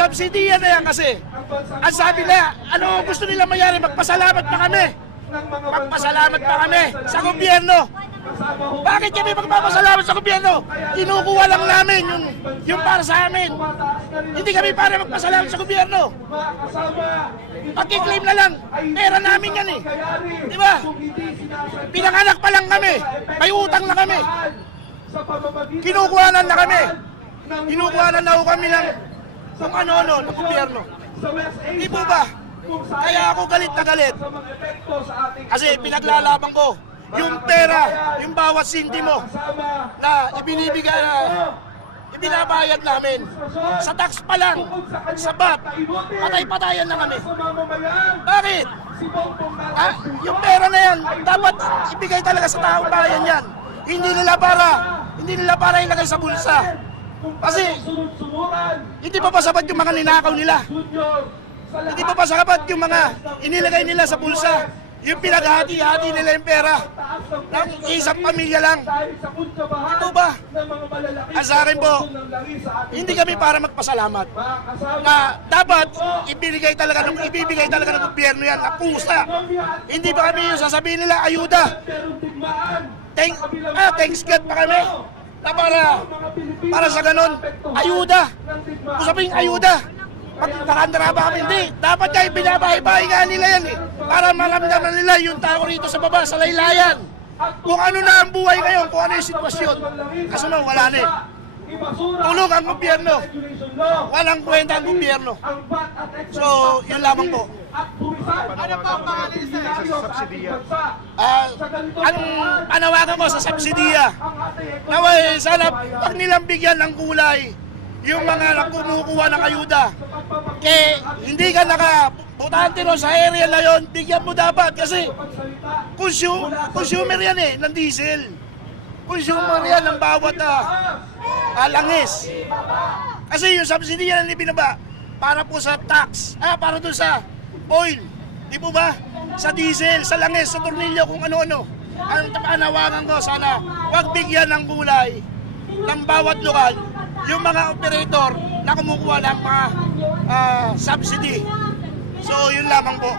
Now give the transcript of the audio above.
subsidiya na yan kasi, ang sabi na, ano gusto nila mayari, magpasalamat pa kami. Magpasalamat pa kami sa gobyerno. Bakit kami magpapasalamat sa gobyerno? Kinukuha lang namin yung para sa amin. Hindi kami para magpasalamat sa gobyerno. Pagkiklaim na lang, pera namin yan eh. Di ba? Pinanganak pa lang kami, may utang na kami. Kinukuhanan na kami. Kinukuhanan na kami ng kung ano-ano ng gobyerno. Di po ba? Kaya ako galit na galit. Kasi pinaglalaban ko yung pera, yung bawat sintimo na ibinabayad namin. Sa tax pa lang, sa VAT, patay-patayan na kami. Bakit? Yung pera na yan, dapat ibigay talaga sa taong bayan yan. Hindi nila para ilagay sa bulsa. Kasi hindi pa ba sapat yung mga ninakaw nila? Hindi pa ba sapat yung mga inilagay nila sa bulsa? Yung pinaghati-hati nila yung pera ng isang pamilya lang. Ito ba? Sa akin po, hindi kami para magpasalamat. Na dapat ibibigay talaga ng gobyerno yan, na pusa. Hindi ba kami yung sasabihin nila, ayuda? Thanks God pa kami. Na para sa ganun, ayuda. Kung sabihin ayuda, magkakandara ba kami? Hindi. Dapat kayo binabahay-bahay nga nila yan eh. Para maramdaman nila yung tao rito sa baba, sa laylayan. Kung ano na ang buhay ngayon, kung ano yung sitwasyon. Kaso na, wala na eh. Tulong ang gobyerno. Walang kwenta ang gobyerno. So, yun lamang po. Ano pa ang pangalan sa subsidiya? Anong panawagan ko sa subsidiya? Naway, sana pag nilang bigyan ng kulay yung mga kumukuha ng ayuda. Hindi ka nakabutante ron sa area na yon, bigyan mo dapat kasi consumer yan eh, ng diesel. Consumer yan ng bawat langis. Kasi yung subsidiya na binaba para po sa tax, para doon sa oil, di po ba? Sa diesel, sa langis, sa tornilyo, kung ano-ano. Ang panawagan ko, sana wag bigyan ng gulay ng bawat lokal yung mga operator na kumukuha ng mga subsidy. So, yun lamang po.